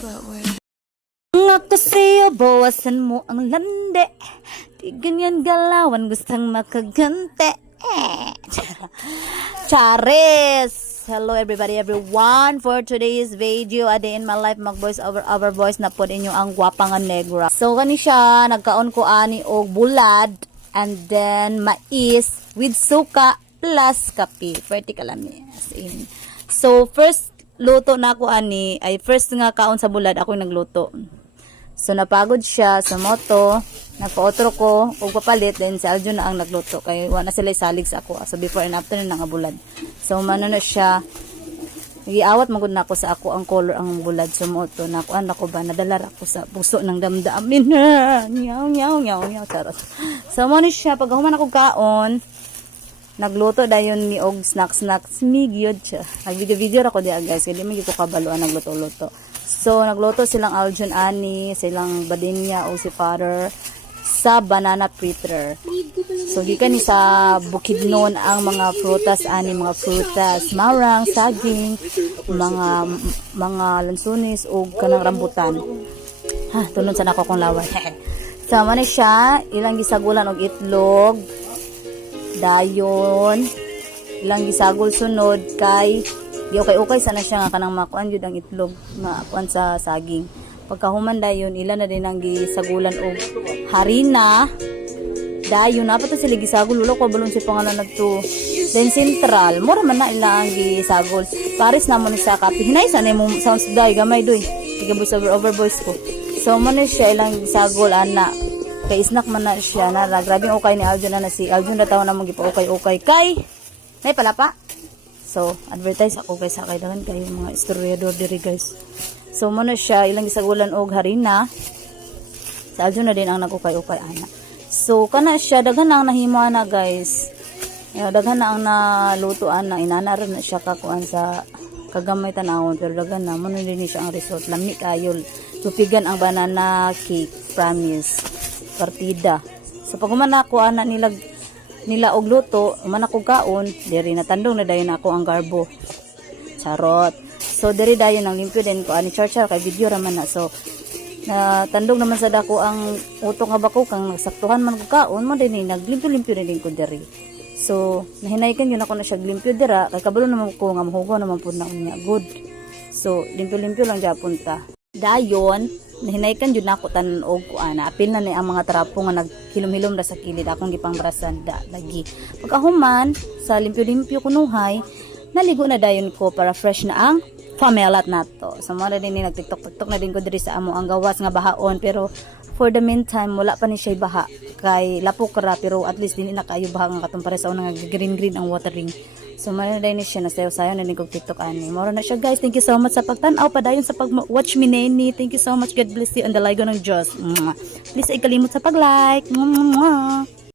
Nga kasi bawasan mo ang lande, di ganyan galawan, gustang makagante. Charis! Hello everybody, everyone. For today's video, a day in my life, mag-voice over voice na po ninyo ang gwapa nga negra. So, kani siya, nagkaon ko ani og bulad, and then mais with suka plus kape. Pwede kalami. As in. So, first luto na ako ani, ay first nga kaon sa bulad, ako yung nagluto. So, napagod siya sa moto, nagpa-otro ko, o papalit, then si Aljo na ang nagluto. Kaya wala na sila isalig sa ako. So, before and after na nga bulad. So, mano na siya, nag-iawat magod na ako sa ako ang color ang bulad sa moto. Nakuan ako ba, nadalar ako sa puso ng damdamin. Nyaw, nyaw, nyaw, nyaw, charot. So, mano siya, pag human ako kaon, nagluto dayon ni og snack migyod siya. Nag-video ako diya guys, kaya di mo ko kabaluan nagluto-luto. So, nagluto silang Aljon ani, silang Badinya o si Father sa banana fritter. So, gikan ni sa Bukidnon ang mga prutas ani, mga prutas, marang, saging, mga lansunis o kanang rambutan. Ha, tunod sa nako kong laway. So, man siya, ilang gisagulan og itlog, dayon, ilang gisagol sunod kay okay sana siya nga kanang makuan jud ang itlog makuan sa saging. Pagkahuman dayon ila na din ang gisagulan og harina. Dayon na pa to sila gisagol wala ko balon si pangalan nagto. Then central mura man na ila ang gisagol. Paris na mo ni sa kape. Hinay sa nimo sounds day gamay doy. Tiga over voice ko. So man siya ilang gisagol ana. Kay snack man na siya na grabe okay ni Aljon na si Aljon na tawo na mo gipa-okay kay nay pala pa. So, advertise ako guys, kay dagan kayo mga istoryador diri guys. So, muna siya, ilang gisagulan og harina. Sa Aljo na din ang nag-ukay-ukay ana. So, kana siya, daghan na ang nahimo na guys. Daghan na ang nalutuan na, inanaran na siya kakuan sa kagamay tanawon. Pero daghan na, muna din siya ang result. Lami kayo, tupigan ang banana cake, promise. Partida. So, pag ako ana nila og luto, man ako kaon, diri natandong na dayon ako ang garbo. Charot. So diri dayon ang limpyo din ko ani char kay video ra man na. So natandong naman sa dako ang utok nga bako kang nagsaktuhan man ko kaon mo din naglimpyo-limpyo din ko diri. So nahinaykan yun ako na siya limpyo dira kay kabalo naman ko nga mahugaw naman pud na unya good. So limpyo-limpyo lang gyapon ta. Dayon nahinaykan jud nako tanan og kuana apil na ni ang mga trapo nga naghilom-hilom ra sa kilid akong gipangbrasan lagi. Pagkahuman sa limpyo-limpyo kunuhay naligo na dayon ko para fresh na ang pamelat nato. So mo na din ni nagtiktok-tiktok na din ko diri sa amo ang gawas nga bahaon pero for the meantime wala pa ni siya baha kay lapok ra pero at least dili na kayo baha nga katong pares nga green ang watering. So man na ni siya nasayaw-sayaw na ni kog TikTok ani. Moro na siya guys. Thank you so much sa pagtan-aw padayon sa pag-watch mi neni. Thank you so much. God bless you and the ligo ng Diyos. Please ay kalimot sa pag-like.